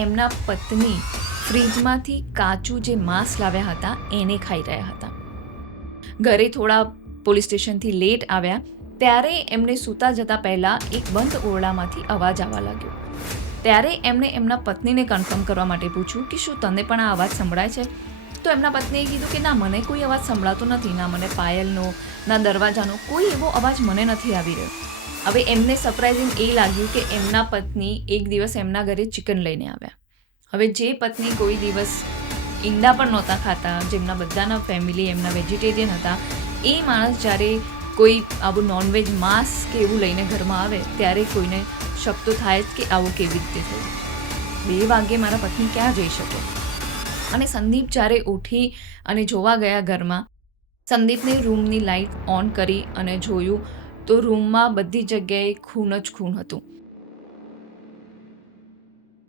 એમના પત્ની ફ્રીજમાંથી કાચું જે માંસ લાવ્યા હતા એને ખાઈ રહ્યા હતા. ઘરે થોડા પોલીસ સ્ટેશનથી લેટ આવ્યા ત્યારે એમને સૂતા જતાં પહેલાં એક બંધ ઓરડામાંથી અવાજ આવવા લાગ્યો. ત્યારે એમણે એમના પત્નીને કન્ફર્મ કરવા માટે પૂછ્યું કે શું તને પણ આ અવાજ સંભળાય છે? તો એમના પત્નીએ કીધું કે ના, મને કોઈ અવાજ સંભળાતો નથી, ના મને પાયલનો, ના દરવાજાનો, કોઈ એવો અવાજ મને નથી આવી રહ્યો. હવે એમને સરપ્રાઇઝિંગ એ લાગ્યું કે એમના પત્ની એક દિવસ એમના ઘરે ચિકન લઈને આવ્યા. હવે જે પત્ની કોઈ દિવસ ઈંડા પણ નહોતા ખાતા, જેમના બધાના ફેમિલી એમના વેજીટેરિયન હતા, એ માણસ જ્યારે કોઈ આવું નોનવેજ માંસ કે એવું લઈને ઘરમાં આવે ત્યારે કોઈને શક તો થાય જ કે આવું કેવી રીતે થયું. 2 વાગ્યે મારા પત્ની ક્યાં જઈ શકે? અને સંદીપ જ્યારે ઉઠી અને જોવા ગયા ઘરમાં, સંદીપને રૂમની લાઇટ ઓન કરી અને જોયું તો રૂમમાં બધી જગ્યાએ ખૂન જ ખૂન હતું.